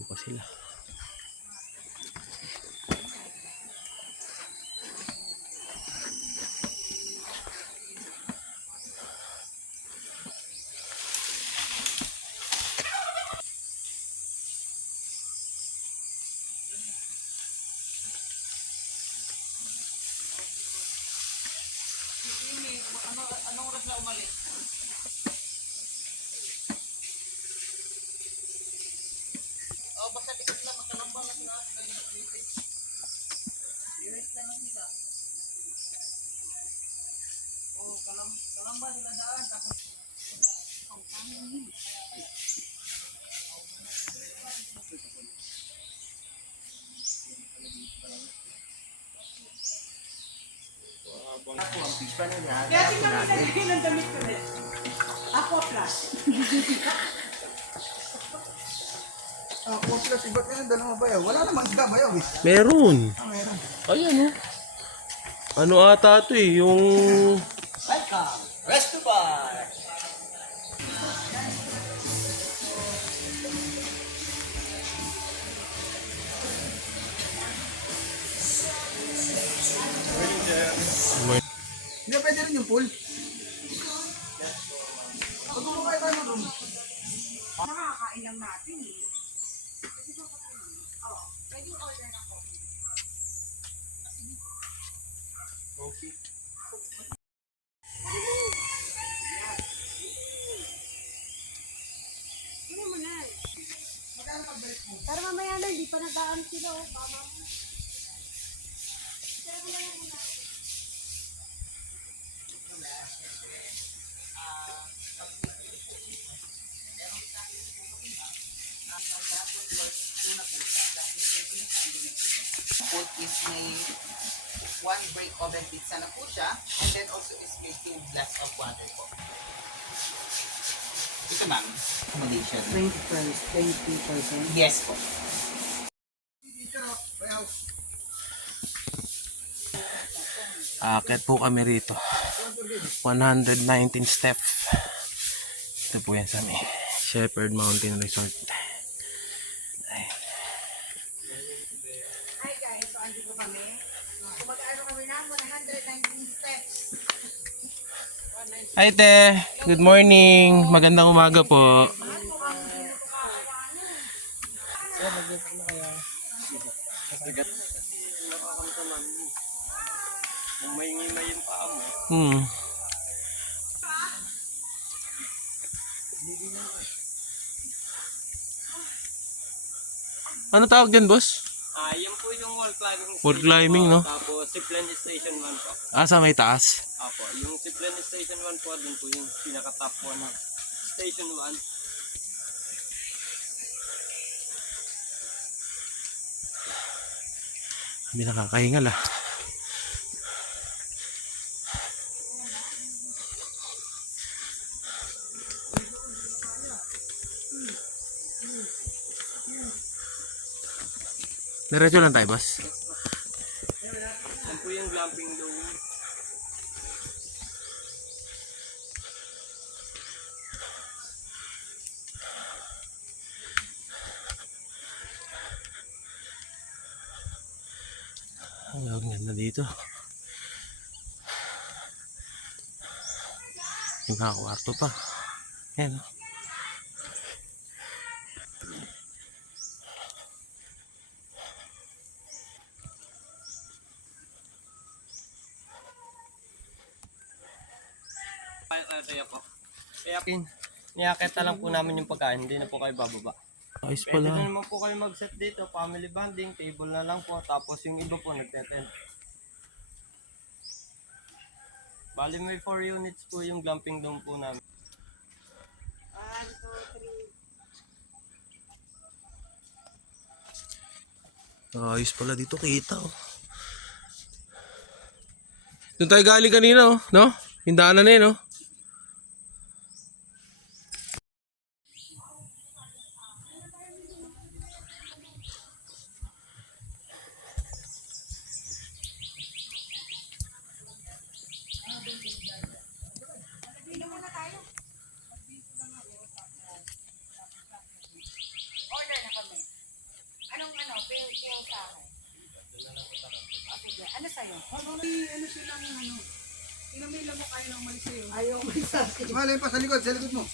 Bukas sila. Anong oras na umalis? Basta tikot lang, magkalambang na sila. I-rest lang nila. Kalambang sila daan, tapos ang tanong. Ako ang pista nila. Kaya tingnan mo nalagay ng damit ko rin. Aqua Plus. Aqua Plus, iba't yan ang dalawa bayaw. Wala namang isda bayaw eh. Meron. Meron. Ayan, oh. Ano ata ito eh, yung... Welcome, Resto Bar. Hindi pwede rin yung pool. Pag kumakain tayo ng room. Nakakain lang natin eh. Oo, pwedeng order na coffee. Okay. Ano mo na? Pero mamaya na, hindi pa nag-aan sila. Mama mo. Pero mamaya muna. Food is may one break oven pizza na po siya, and then also is may 2 glass of water po. Ito ma'am, accommodation. 20%? Yes po. Akit po kami rito. 119 step. Ito po yan sa may Shepherd Mountain Resort. Ayan. Hi guys, so andito kami. Kumag-ano kami na 119 steps. Hi te, good morning. Magandang umaga po. Hmm. Ano tawag dyan, boss? Yan po yung wall climbing Wall station climbing, po. no? Tapos Zipline Station 1 po. Sa may taas. Apo, yung Zipline Station 1 po, dun po yung pinaka-top po na Station 1. Hindi nakakahingal ah. Diretso lang tayo, boss. Yan po yung glamping dome. Ang ganda dito. Yung kakwarto pa. Yan oh. Kaya po. Kaya niyakita lang po namin yung pagkain, hindi na po kayo bababa. Ayos Pwede pala. na naman po kayo mag-set dito, family bonding, table na lang po, tapos yung iba po nagte-tent. Bali may 4 units po yung glamping dome po namin. 1, 2, 3. Ayos pala dito, kita oh. Doon tayo galing kanina oh, no? Yung daanan na yun oh. Inom muna tayo. Order na kami. Anong ping sa akin? Sige. Ano sa'yo? Ano silang ano? Inamila mo kayo ng mali sa'yo. Ayaw mo sa akin. Malay pa sa likod mo.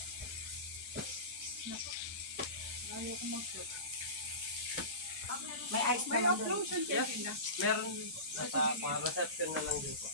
May ice naman doon. Meron. Nasa reception na lang din po.